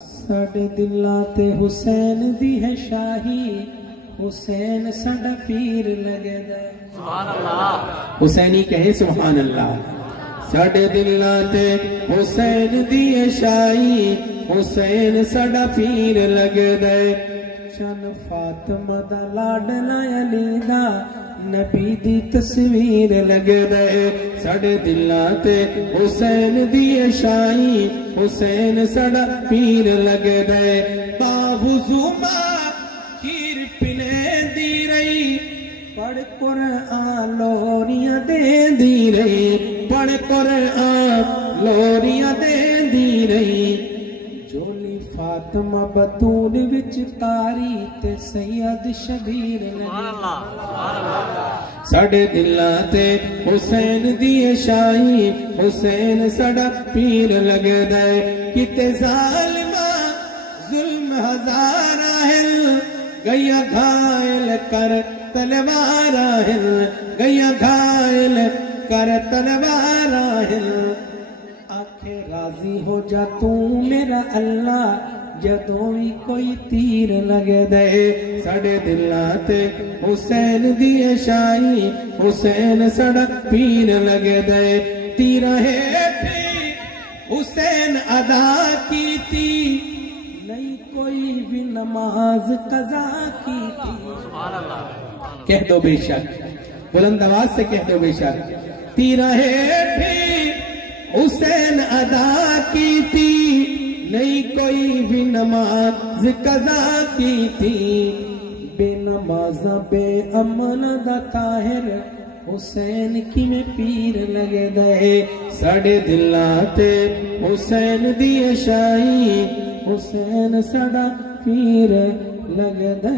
साडे दिलां ते हुसैन दी है शाही, हुसैन साडा पीर लगदा। सुभान अल्लाह। हुसैनी कहे सुभान अल्लाह। साडे दिलां ते हुसैन दी है शाही, हुसैन साडा पीर लगदा। चन फातिमा दा लाडला अली दा, नबी दी तस्वीर लगदा। साडे दिलां ते हुसैन दी शाही, हुसैन साडा पीर लगदा। बावुजुमा खीर पिने दी रही, पढ़ कुरआन लोरियां देंदी रही, पढ़ कुरआन लोरियां देंदी रही। जोली फातिमा बतूल विच कारी ते सैयद शबीर लगदा। साडे दिलां ते हुसैन दी शाही, हुसैन साडा पीर लगदा। किते जालिमा जुल्म हजारा हिल, गैया घायल कर तलवार हिल, गैया घायल कर तलवार हिल। आखे राजी हो जा तू मेरा अल्लाह, जदों भी कोई तीर लगदा। साडे दिलां ते हुसैन दी शाही, हुसैन साडा पीर लगदा। तीरा हेठी हुसैन अदा कीती, नहीं कोई भी नमाज कज़ा कीती। कह दो बेशक, बुलंद आवाज से कह दो बेशक। तीरा हेठी हुसैन अदा कीती, नहीं कोई भी नमाज कज़ा की थी। बेनमाजा बे अमन दा ताहिर, हुसैन की में पीर लगदा। साडे दिलां ते हुसैन दी शाही, हुसैन साडा पीर लगदा।